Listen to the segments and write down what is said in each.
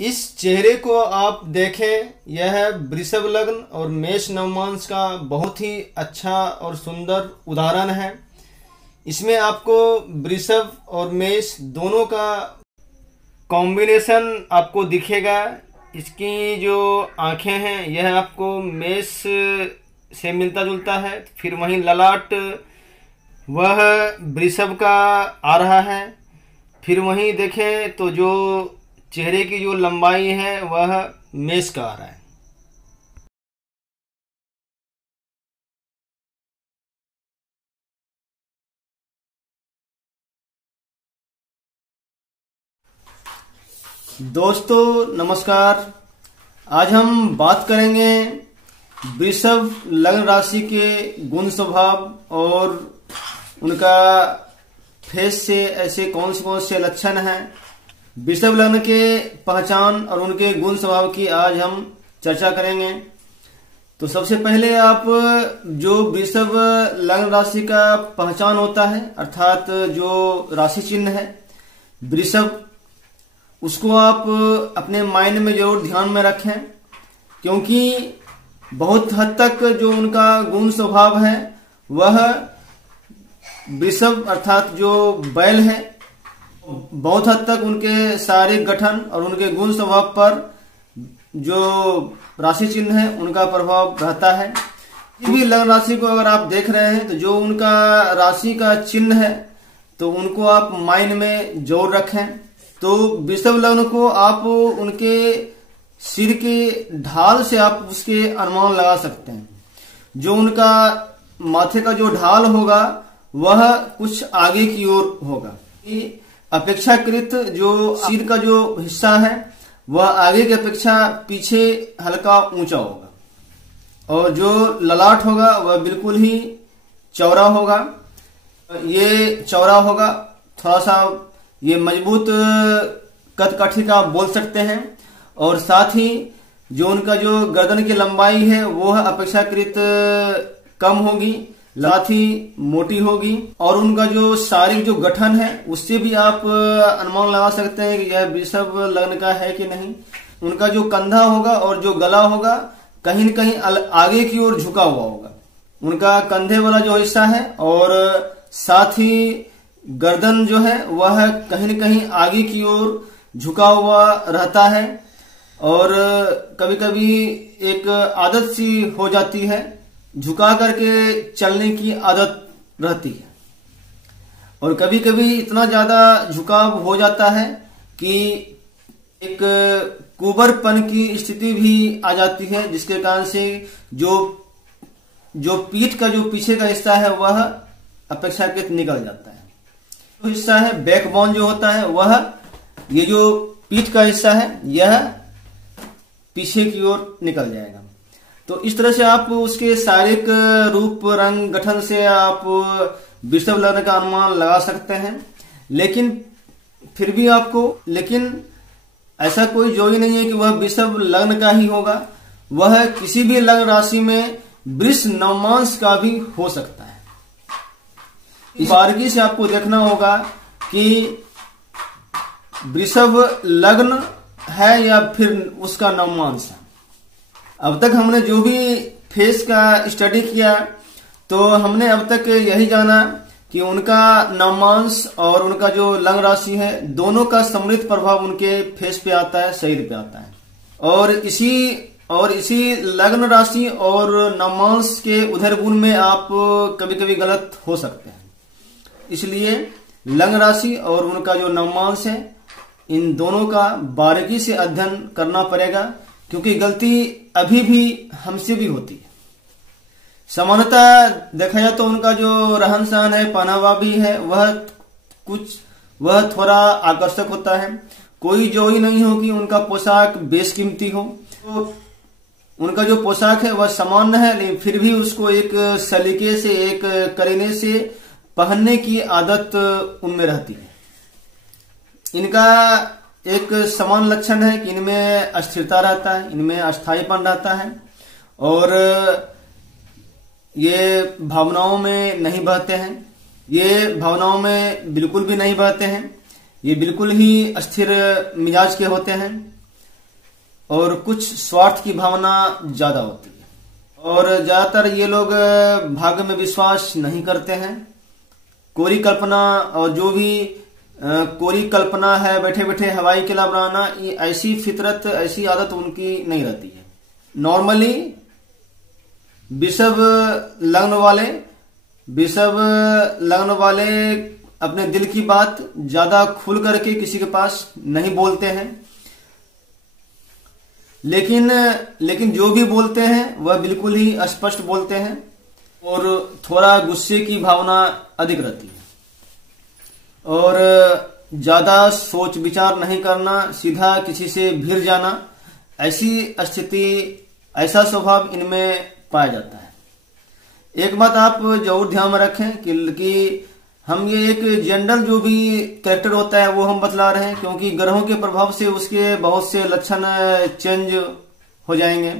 इस चेहरे को आप देखें, यह वृषभ लग्न और मेष नवमांस का बहुत ही अच्छा और सुंदर उदाहरण है। इसमें आपको वृषभ और मेष दोनों का कॉम्बिनेशन आपको दिखेगा। इसकी जो आंखें हैं यह आपको मेष से मिलता जुलता है, फिर वहीं ललाट वह वृषभ का आ रहा है। फिर वहीं देखें तो जो चेहरे की जो लंबाई है वह मेष का आ रहा है। दोस्तों नमस्कार, आज हम बात करेंगे वृषभ लग्न राशि के गुण स्वभाव और उनका फेस से ऐसे कौन से लक्षण हैं। वृषभ लग्न के पहचान और उनके गुण स्वभाव की आज हम चर्चा करेंगे। तो सबसे पहले आप जो वृषभ लग्न राशि का पहचान होता है, अर्थात जो राशि चिन्ह है वृषभ, उसको आप अपने माइंड में जरूर ध्यान में रखें, क्योंकि बहुत हद तक जो उनका गुण स्वभाव है वह वृषभ अर्थात जो बैल है, बहुत हद तक उनके शारीरिक गठन और उनके गुण स्वभाव पर जो राशि चिन्ह है उनका प्रभाव रहता है। किसी भी लग्न राशि को अगर आप देख रहे हैं तो जो उनका राशि का चिन्ह है तो उनको आप माइंड में जोड़ रखें। तो वृषभ लग्न को आप उनके सिर के ढाल से आप उसके अनुमान लगा सकते हैं। जो उनका माथे का जो ढाल होगा वह कुछ आगे की ओर होगा। अपेक्षाकृत जो सिर का जो हिस्सा है वह आगे की अपेक्षा पीछे हल्का ऊंचा होगा और जो ललाट होगा वह बिल्कुल ही चौड़ा होगा। ये चौड़ा होगा, थोड़ा सा ये मजबूत कद-काठी का बोल सकते हैं। और साथ ही जो उनका जो गर्दन की लंबाई है वह अपेक्षाकृत कम होगी, साथ ही मोटी होगी। और उनका जो शारीरिक जो गठन है उससे भी आप अनुमान लगा सकते हैं कि यह वृषभ लग्न का है कि नहीं। उनका जो कंधा होगा और जो गला होगा कहीं न कहीं आगे की ओर झुका हुआ होगा, उनका कंधे वाला जो हिस्सा है। और साथ ही गर्दन जो है वह कहीं न कहीं आगे की ओर झुका हुआ रहता है। और कभी कभी एक आदत सी हो जाती है, झुका करके चलने की आदत रहती है। और कभी कभी इतना ज्यादा झुकाव हो जाता है कि एक कुबरपन की स्थिति भी आ जाती है, जिसके कारण से जो पीठ का जो पीछे का हिस्सा है वह अपेक्षाकृत निकल जाता है। तो हिस्सा है बैकबोन जो होता है वह, ये जो पीठ का हिस्सा है यह पीछे की ओर निकल जाएगा। तो इस तरह से आप उसके शारीरिक रूप, रंग, गठन से आप वृषभ लग्न का अनुमान लगा सकते हैं। लेकिन फिर भी लेकिन ऐसा कोई जरूरी नहीं है कि वह वृषभ लग्न का ही होगा, वह किसी भी लग्न राशि में वृष नवमांस का भी हो सकता है। इस बारीकी से आपको देखना होगा कि वृषभ लग्न है या फिर उसका नवमांस है। अब तक हमने जो भी फेस का स्टडी किया तो हमने अब तक यही जाना कि उनका नवमांस और उनका जो लग्न राशि है दोनों का सम्मिलित प्रभाव उनके फेस पे आता है, शरीर पे आता है। और इसी लग्न राशि और नवमांस के उधर गुण में आप कभी कभी गलत हो सकते हैं। इसलिए लग्न राशि और उनका जो नवमांस है इन दोनों का बारीकी से अध्ययन करना पड़ेगा, क्योंकि गलती अभी भी हमसे भी होती है। सामान्यतः देखा जाए तो उनका जो रहन सहन है, पहनावा भी है, वह थोड़ा आकर्षक होता है। कोई जो ही नहीं हो कि उनका पोशाक बेशकीमती हो। तो उनका जो पोशाक है वह सामान्य है, लेकिन फिर भी उसको एक सलीके से, एक करीने से पहनने की आदत उनमें रहती है। इनका एक समान लक्षण है कि इनमें अस्थिरता रहता है, इनमें अस्थायीपन रहता है और ये भावनाओं में नहीं बहते हैं। ये भावनाओं में बिल्कुल भी नहीं बहते हैं। ये बिल्कुल ही अस्थिर मिजाज के होते हैं और कुछ स्वार्थ की भावना ज्यादा होती है। और ज्यादातर ये लोग भाग्य में विश्वास नहीं करते हैं। कोरी कल्पना और जो भी कोरी कल्पना है, बैठे बैठे हवाई किला बनाना, ये ऐसी फितरत, ऐसी आदत उनकी नहीं रहती है। नॉर्मली विषव लग्न वाले अपने दिल की बात ज्यादा खुल करके किसी के पास नहीं बोलते हैं, लेकिन जो भी बोलते हैं वह बिल्कुल ही स्पष्ट बोलते हैं और थोड़ा गुस्से की भावना अधिक रहती है। और ज्यादा सोच विचार नहीं करना, सीधा किसी से भिड़ जाना, ऐसी स्थिति, ऐसा स्वभाव इनमें पाया जाता है। एक बात आप जरूर ध्यान में रखें कि हम ये एक जनरल जो भी कैरेक्टर होता है वो हम बतला रहे हैं, क्योंकि ग्रहों के प्रभाव से उसके बहुत से लक्षण चेंज हो जाएंगे।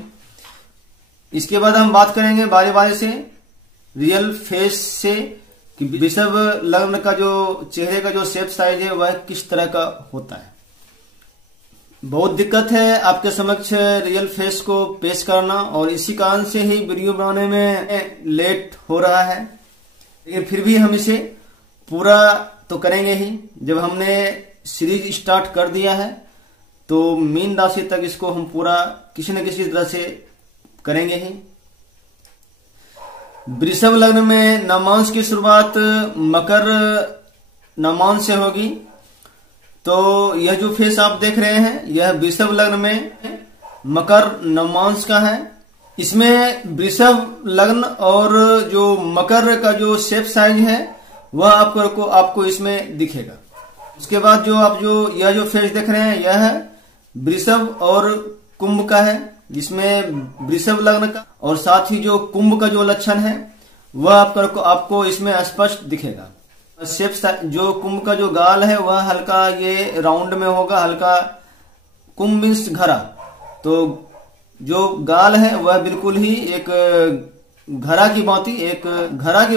इसके बाद हम बात करेंगे बारी बारी से रियल फेस से कि वृषभ लग्न का जो चेहरे का जो शेप साइज है वह किस तरह का होता है। बहुत दिक्कत है आपके समक्ष रियल फेस को पेश करना, और इसी कारण से ही वीडियो बनाने में लेट हो रहा है, लेकिन फिर भी हम इसे पूरा तो करेंगे ही। जब हमने सीरीज स्टार्ट कर दिया है तो मीन राशि तक इसको हम पूरा किसी न किसी तरह से करेंगे ही। वृषभ लग्न में नवमांश की शुरुआत मकर नवमांश से होगी। तो यह जो फेस आप देख रहे हैं यह वृषभ लग्न में मकर नवमांश का है। इसमें वृषभ लग्न और जो मकर का जो शेप साइज है वह आपको इसमें दिखेगा। उसके बाद यह जो फेस देख रहे हैं यह वृषभ और कुंभ का है, जिसमें वृषभ लग्न का और साथ ही जो कुंभ का जो लक्षण है वह आपको इसमें स्पष्ट दिखेगा। शेप जो कुंभ का जो गाल है वह हल्का ये राउंड में होगा, हल्का कुंभ मीन्स घरा, तो जो गाल है वह बिल्कुल ही एक घरा की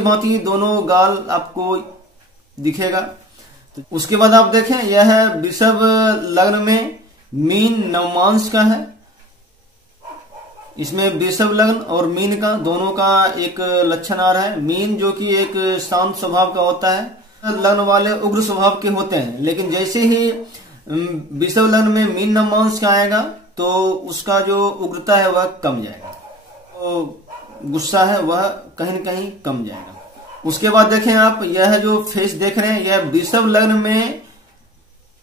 भांति दोनों गाल आपको दिखेगा। तो उसके बाद आप देखें यह वृषभ लग्न में मीन नवमांश का है। इसमें वृषभ लग्न और मीन का दोनों का एक लक्षण आ रहा है। मीन जो कि एक शांत स्वभाव का होता है, लग्न वाले उग्र स्वभाव के होते हैं, लेकिन जैसे ही वृषभ लग्न में मीन नवमांश का आएगा तो उसका जो उग्रता है वह कम जाएगा, तो गुस्सा है वह कहीं न कहीं कम जाएगा। उसके बाद देखें आप यह जो फेस देख रहे हैं यह वृषभ लग्न में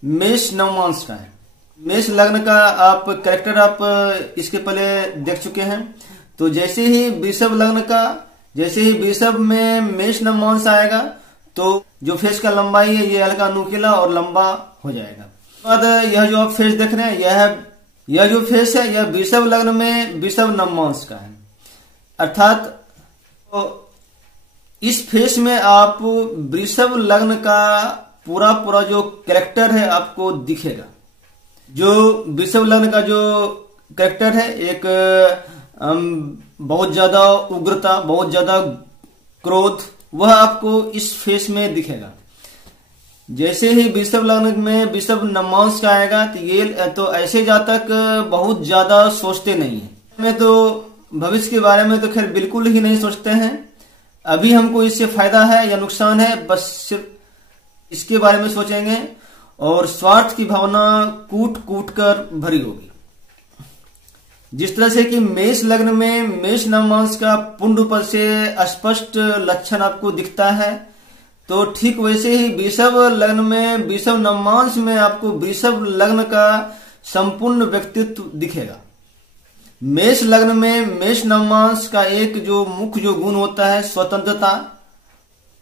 मेष नवमांश का है। मेष लग्न का आप कैरेक्टर आप इसके पहले देख चुके हैं। तो जैसे ही वृषभ में मेष नवमांश आएगा तो जो फेस का लंबाई है ये हल्का नुकीला और लंबा हो जाएगा। बाद यह जो आप फेस देख रहे हैं यह जो फेस है यह वृषभ लग्न में वृषभ नवमांश का है। अर्थात तो इस फेस में आप वृषभ लग्न का पूरा जो कैरेक्टर है आपको दिखेगा। जो वृषभ लग्न का जो कैरेक्टर है एक बहुत ज्यादा उग्रता, बहुत ज्यादा क्रोध, वह आपको इस फेस में दिखेगा। जैसे ही वृषभ लग्न में वृषभ नवमांश का आएगा तो ये तो ऐसे जातक बहुत ज्यादा सोचते नहीं है। मैं तो भविष्य के बारे में तो खैर बिल्कुल ही नहीं सोचते हैं। अभी हमको इससे फायदा है या नुकसान है बस सिर्फ इसके बारे में सोचेंगे, और स्वार्थ की भावना कूट कूट कर भरी होगी। जिस तरह से कि मेष लग्न में मेष नवमांश का पुंड ऊपर से स्पष्ट लक्षण आपको दिखता है, तो ठीक वैसे ही वृषभ लग्न में वृषभ नवमांश में आपको वृषभ लग्न का संपूर्ण व्यक्तित्व दिखेगा। मेष लग्न में मेष नवमांश का एक जो मुख्य जो गुण होता है स्वतंत्रता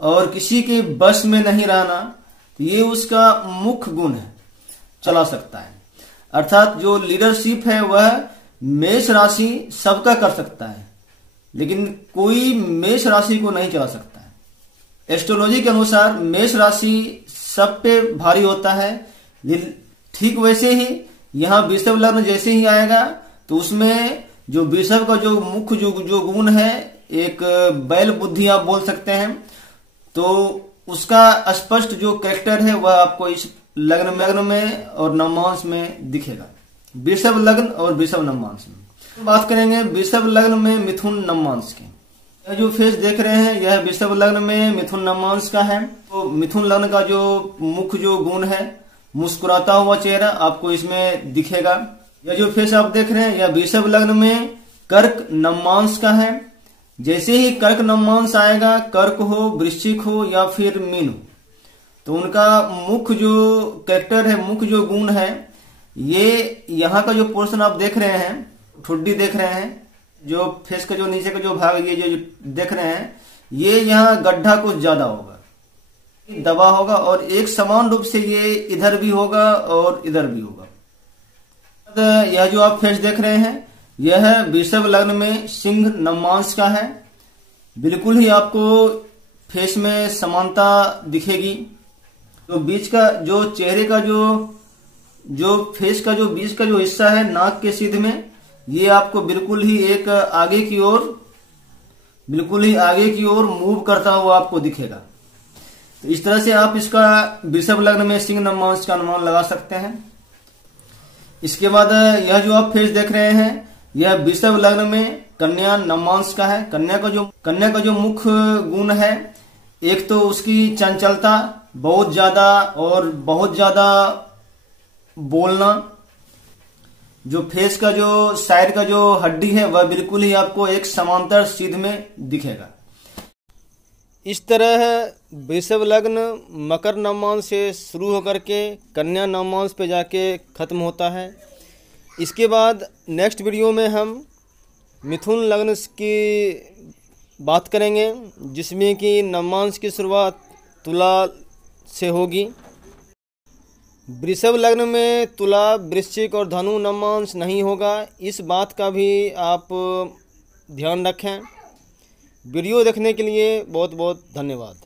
और किसी के बस में नहीं रहना, तो ये उसका मुख्य गुण है, चला सकता है। अर्थात जो लीडरशिप है वह मेष राशि सबका कर सकता है, लेकिन कोई मेष राशि को नहीं चला सकता है। एस्ट्रोलॉजी के अनुसार मेष राशि सब पे भारी होता है। ठीक वैसे ही यहाँ वृषभ लग्न जैसे ही आएगा तो उसमें जो वृषभ का जो मुख्य जो गुण है, एक बैल बुद्धि आप बोल सकते हैं, तो उसका स्पष्ट जो कैरेक्टर है वह आपको इस लग्न में और नवमांश में दिखेगा। वृषभ लग्न और वृषभ नवमांश में। बात करेंगे वृषभ लग्न में मिथुन नवमांश की। यह जो फेस देख रहे हैं यह वृषभ लग्न में मिथुन नवमांश का है। तो मिथुन लग्न का जो मुख्य जो गुण है मुस्कुराता हुआ चेहरा आपको इसमें दिखेगा। यह जो फेस आप देख रहे हैं यह वृषभ लग्न में कर्क नवमांश का है। जैसे ही कर्क नवमांश आएगा, कर्क हो, वृश्चिक हो या फिर मीन हो, तो उनका मुख्य जो कैरेक्टर है, मुख्य जो गुण है, ये यहाँ का जो पोर्शन आप देख रहे हैं, ठुड्डी देख रहे हैं, जो फेस का जो नीचे का जो भाग ये जो देख रहे हैं, ये यहाँ गड्ढा कुछ ज्यादा होगा, दबा होगा और एक समान रूप से ये इधर भी होगा और इधर भी होगा। यह जो आप फेस देख रहे हैं यह वृषभ लग्न में सिंह नवमांश का है। बिल्कुल ही आपको फेस में समानता दिखेगी। तो बीच का जो चेहरे का जो फेस का जो बीच का जो हिस्सा है नाक के सीध में, ये आपको बिल्कुल ही एक आगे की ओर मूव करता हुआ आपको दिखेगा। तो इस तरह से आप इसका वृषभ लग्न में सिंह नवमांश का अनुमान लगा सकते हैं। इसके बाद यह जो आप फेस देख रहे हैं यह वृषभ लग्न में कन्या नवमांश का है। कन्या का जो मुख्य गुण है, एक तो उसकी चंचलता बहुत ज्यादा बोलना, जो फेस का जो साइड का जो हड्डी है वह बिल्कुल ही आपको एक समांतर सीध में दिखेगा। इस तरह वृषभ लग्न मकर नवमांश से शुरू होकर के कन्या नवमांश पे जाके खत्म होता है। इसके बाद नेक्स्ट वीडियो में हम मिथुन लग्न की बात करेंगे, जिसमें कि नवमांश की शुरुआत तुला से होगी। वृषभ लग्न में तुला, वृश्चिक और धनु नवमांश नहीं होगा, इस बात का भी आप ध्यान रखें। वीडियो देखने के लिए बहुत बहुत धन्यवाद।